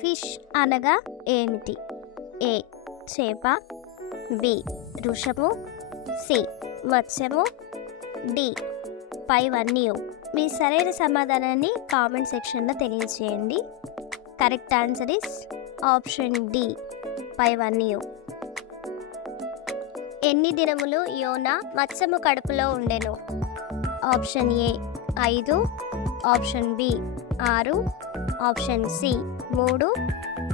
Fish అనగా ఏమిటి? A చేప, బి వృషము, సి మత్స్యము, డి పైవన్నీ. మీ సరైన సమాధానాన్ని కామెంట్ సెక్షన్లో తెలియజేయండి. Correct answer is option D పైవన్నీ. ఎన్ని దినములు యోనా మత్స్యము కడుపులో ఉండెను? Option A 5, option B 6, option C 3,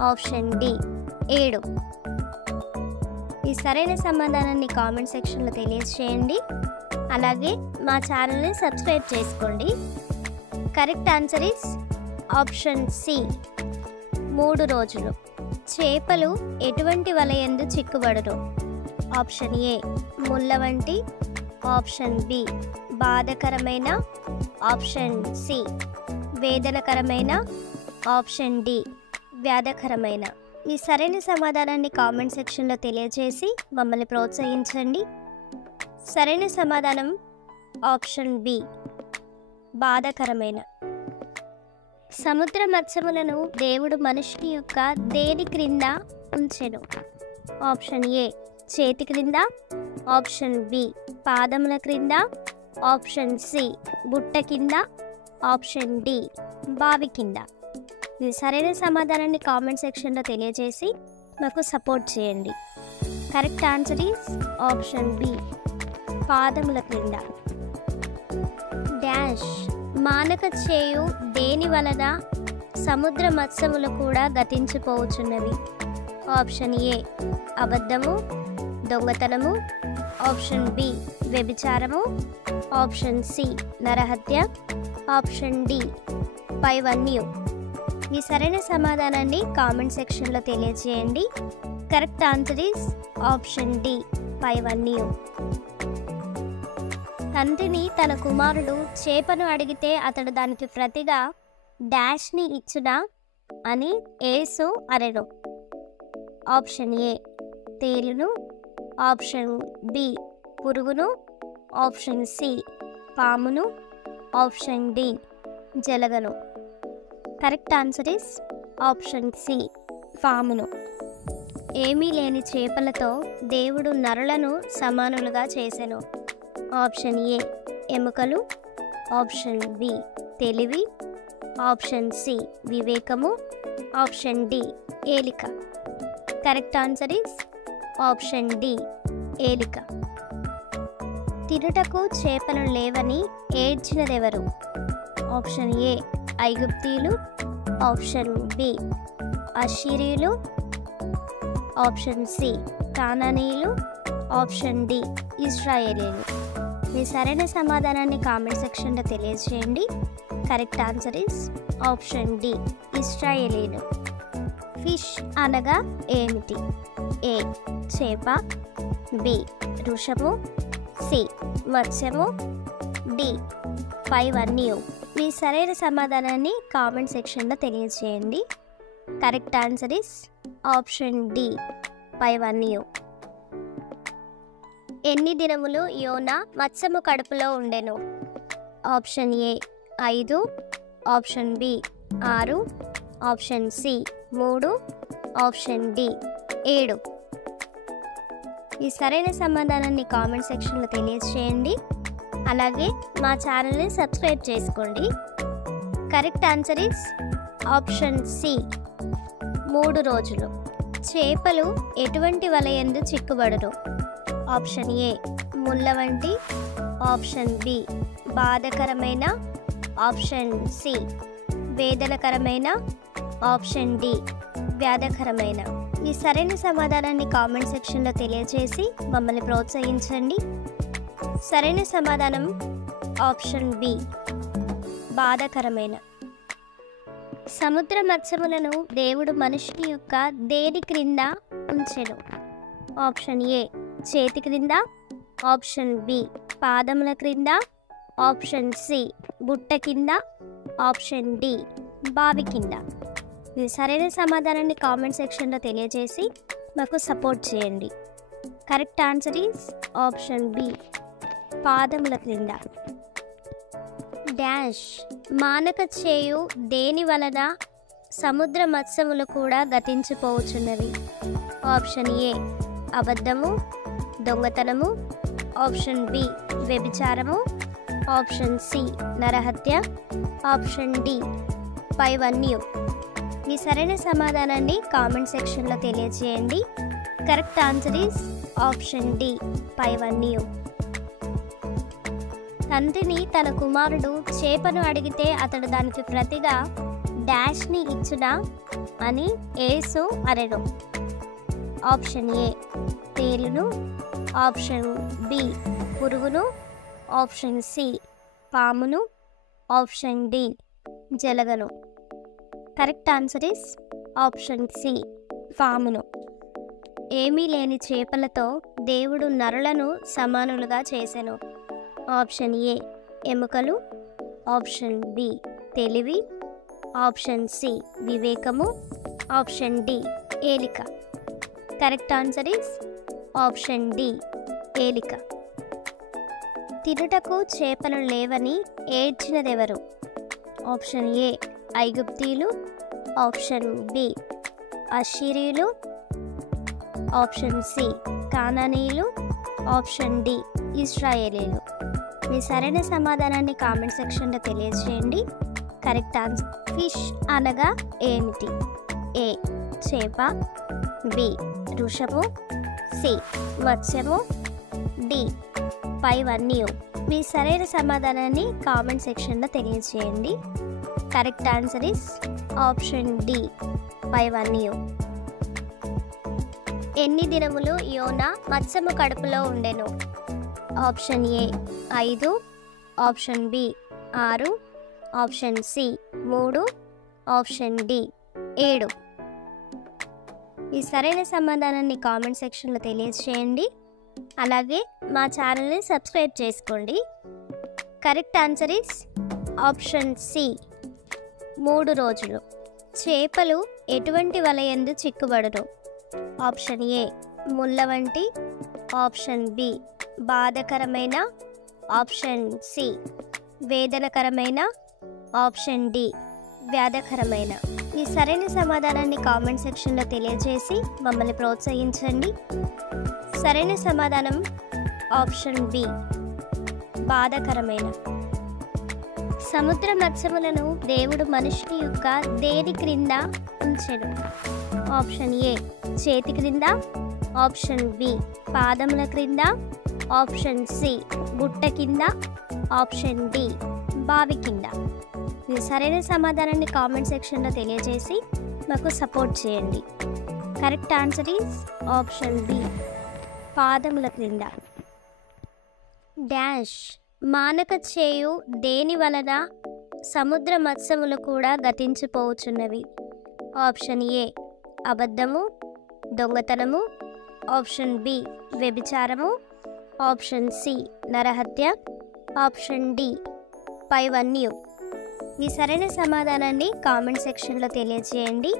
option D 7. ఈ సరైన సమాధానాన్ని కామెంట్ సెక్షన్లో తెలియజేయండి. అలాగే మా ఛానల్ని సబ్స్క్రైబ్ చేసుకోండి. Correct answer is option C 3 రోజులు. చేపలు ఎటువంటి వలయందు చిక్కుబడును? ఆప్షన్ ఏ ముళ్ళ వంటి, ఆప్షన్ బి బాధకరమైన, ఆప్షన్ సి వేదనకరమైన, ఆప్షన్ డి వ్యాధకరమైన. ఈ సరైన సమాధానాన్ని కామెంట్ సెక్షన్లో తెలియజేసి మమ్మల్ని ప్రోత్సహించండి. సరైన సమాధానం ఆప్షన్ బి బాధకరమైన. సముద్ర మత్స్యములను దేవుడు మనుషుని యొక్క దేని క్రింద ఉంచెను? ఆప్షన్ ఏ చేతి క్రింద, ఆప్షన్ బి పాదముల క్రింద, ఆప్షన్ సి బుట్ట కింద, ఆప్షన్ డి బావి కింద. ఇది సరైన సమాధానాన్ని కామెంట్ సెక్షన్లో తెలియజేసి మాకు సపోర్ట్ చేయండి. Correct answer is option B పాదముల క్రింద. డాష్ మానక చేయు దేని వలన సముద్ర మత్స్యములు కూడా గతించిపోవచ్చున్నవి? ఆప్షన్ ఏ అబద్ధము, దొంగతనము, ఆప్షన్ బి వ్యభిచారము, ఆప్షన్ సి నరహత్య, ఆప్షన్ డి పైవన్నీ. ఈ సరైన సమాధానాన్ని కామెంట్ సెక్షన్లో తెలియజేయండి. Correct answer is option D పైవన్నీ. తండ్రిని తన కుమారుడు చేపను అడిగితే అతడు దానికి ప్రతిగా డాష్ని ఇచ్చునా అని యేసు అనెను? ఆప్షన్ ఏ తేలును, ఆప్షన్ బి పురుగును, ఆప్షన్ సి పామును, ఆప్షన్ డి జలగను. Correct answer is option C పామును. ఏమీ లేని చేపలతో దేవుడు నరులను సమానులుగా చేసెను? ఆప్షన్ ఏ ఎముకలు, ఆప్షన్ బి తెలివి, ఆప్షన్ సి వివేకము, ఆప్షన్ డి ఏలిక. Correct answer is option D ఏలిక. తినుటకు చేపలు లేవని ఏడ్చినదెవరు? ఆప్షన్ ఏ ఐగుప్తీయులు, ఆప్షన్ బి అషీరీయులు, ఆప్షన్ సి కానానీయులు, ఆప్షన్ డి ఇశ్రాయేలీయులు. మీ సరైన సమాధానాన్ని కామెంట్ సెక్షన్లో తెలియజేయండి. Correct answer is option D ఇశ్రాయేలీయులు. ఫిష్ అనగా ఏమిటి? ఏ చేప, బి వృషము, సి మత్స్యము, డి పైవన్నీ. మీ సరైన సమాధానాన్ని కామెంట్ సెక్షన్లో తెలియజేయండి. Correct answer is option D పైవన్నీ. ఎన్ని దినములు యోనా మత్స్యము కడుపులో ఉండెను? Option A 5, option B 6, option C 3, option D 7. ఈ సరైన సమాధానాన్ని కామెంట్ సెక్షన్లో తెలియజేయండి. అలాగే మా ఛానల్ని సబ్స్క్రైబ్ చేసుకోండి. Correct answer is option C 3 రోజులు. చేపలు ఎటువంటి వలయందు చిక్కుబడును? ఆప్షన్ ఏ ముళ్ళ వంటి, ఆప్షన్ బి బాధకరమైన, ఆప్షన్ సి వేదనకరమైన, ఆప్షన్ డి వ్యాధకరమైన. ఈ సరైన సమాధానాన్ని కామెంట్ సెక్షన్లో తెలియజేసి మమ్మల్ని ప్రోత్సహించండి. సరైన సమాధానం ఆప్షన్ బి బాధకరమైన. సముద్ర మత్స్యములను దేవుడు మనుషుని యొక్క దేని క్రింద ఉంచెను? ఆప్షన్ ఏ చేతి క్రింద, ఆప్షన్ బి పాదముల క్రింద, ఆప్షన్ సి బుట్ట కింద, ఆప్షన్ డి బావి కింద. ఇది సరైన సమాధానాన్ని కామెంట్ సెక్షన్లో తెలియజేసి మాకు సపోర్ట్ చేయండి. Correct answer is option B పాదముల క్రింద. డాష్ మానక చేయు దేని వలన సముద్ర మత్స్యములు కూడా గతించిపోవచ్చున్నవి. ఆప్షన్ ఏ అబద్ధము, దొంగతనము, ఆప్షన్ బి వ్యభిచారము, ఆప్షన్ సి నరహత్య, ఆప్షన్ డి పైవన్నీ. మీ సరైన సమాధానాన్ని కామెంట్ సెక్షన్లో తెలియజేయండి. Correct answer is option D పైవన్నీ. తండ్రిని తన కుమారుడు చేపను అడిగితే అతడు దానికి ప్రతిగా డాష్ని ఇచ్చునా అని యేసు అనెను. ఆప్షన్ ఏ తేలును, ఆప్షన్ బి పురుగును, ఆప్షన్ సి పామును, ఆప్షన్ డి జలగను. Correct answer is option C పామును. ఏమీ లేని చేపలతో దేవుడు నరులను సమానులుగా చేసెను. ఆప్షన్ ఏ ఎముకలు, ఆప్షన్ బి తెలివి, ఆప్షన్ సి వివేకము, ఆప్షన్ డి ఏలిక. Correct answer is option D ఏలిక. తినుటకు చేపలు లేవని ఏడ్చినదెవరు? ఆప్షన్ ఏ ఐగుప్తీయులు, ఆప్షన్ బి అష్షీరీయులు, ఆప్షన్ సి కానానీయులు, ఆప్షన్ డి ఇశ్రాయేలీలు. మీ సరైన సమాధానాన్ని కామెంట్ సెక్షన్లో తెలియజేయండి. కరెక్ట్ ఆన్సర్ ఫిష్ అనగా ఏమిటి? ఏ చేప, బి వృషము, సి మత్స్యము, డి పైవన్నీ. మీ సరైన సమాధానాన్ని కామెంట్ సెక్షన్లో తెలియజేయండి. Correct answer is option D పైవన్నీ. ఎన్ని దినములు యోనా మత్స్యము కడుపులో ఉండెను? Option A 5, option B 6, option C 3, option D 7. ఈ సరైన సమాధానాన్ని కామెంట్ సెక్షన్లో తెలియజేయండి. అలాగే మా ఛానల్ని సబ్స్క్రైబ్ చేసుకోండి. Correct answer is option C 3 రోజులు. చేపలు ఎటువంటి వలయందు చిక్కుబడును? ఆప్షన్ ఏ ముళ్ళ వంటి, ఆప్షన్ బి బాధకరమైన, ఆప్షన్ సి వేదనకరమైన, ఆప్షన్ డి వ్యాధకరమైన. మీ సరైన సమాధానాన్ని కామెంట్ సెక్షన్లో తెలియజేసి మమ్మల్ని ప్రోత్సహించండి. సరైన సమాధానం ఆప్షన్ బి బాధకరమైన. సముద్ర మత్స్యములను దేవుడు మనుషుని యొక్క దేని క్రింద ఉంచెను? ఆప్షన్ ఏ చేతి క్రింద, ఆప్షన్ బి పాదముల క్రింద, ఆప్షన్ సి గుట్ట కింద, ఆప్షన్ డి బావి కింద. మీ సరైన సమాధానాన్ని కామెంట్ సెక్షన్లో తెలియజేసి మాకు సపోర్ట్ చేయండి. Correct answer is option B పాదముల క్రింద. డాష్ మానక చేయు దేని వలన సముద్ర మత్స్యములు కూడా గతించిపోవచ్చున్నవి? ఆప్షన్ ఏ అబద్ధము, దొంగతనము, ఆప్షన్ బి వ్యభిచారము, ఆప్షన్ సి నరహత్య, ఆప్షన్ డి పైవన్నీ. మీ సరైన సమాధానాన్ని కామెంట్ సెక్షన్లో తెలియజేయండి.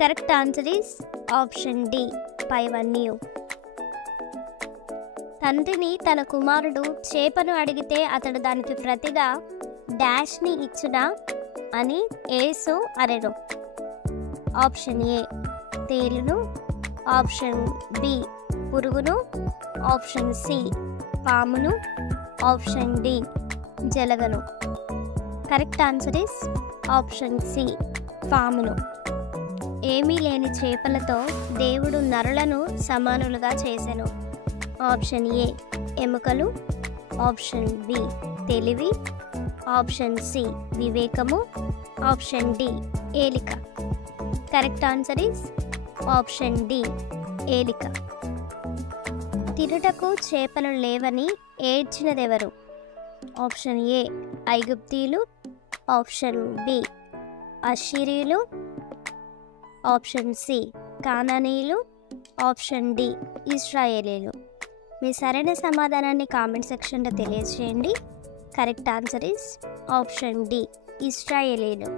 Correct answer is option D పైవన్నీ. తండ్రిని తన కుమారుడు చేపను అడిగితే అతడు దానికి ప్రతిగా డాష్ని ఇచ్చునా అని యేసు అనెను. ఆప్షన్ ఏ తేలును, ఆప్షన్ బి పురుగును, ఆప్షన్ సి పామును, ఆప్షన్ డి జలగను. Correct answer is option C పామును. ఏమీ లేని చేపలతో దేవుడు నరులను సమానులుగా చేసెను. ఆప్షన్ ఏ ఎముకలు, ఆప్షన్ బి తెలివి, ఆప్షన్ సి వివేకము, ఆప్షన్ డి ఏలిక. Correct answer is option D ఏలిక. తినుటకు చేపలు లేవని ఏడ్చినదెవరు? ఆప్షన్ ఏ ఐగుప్తీయులు, ఆప్షన్ బి అష్షీరీయులు, ఆప్షన్ సి కానానీయులు, ఆప్షన్ డి ఇశ్రాయేలీలు. మీ సరైన సమాధానాన్ని కామెంట్ సెక్షన్లో తెలియజేయండి. Correct answer is option D ఇశ్రాయేలీలు.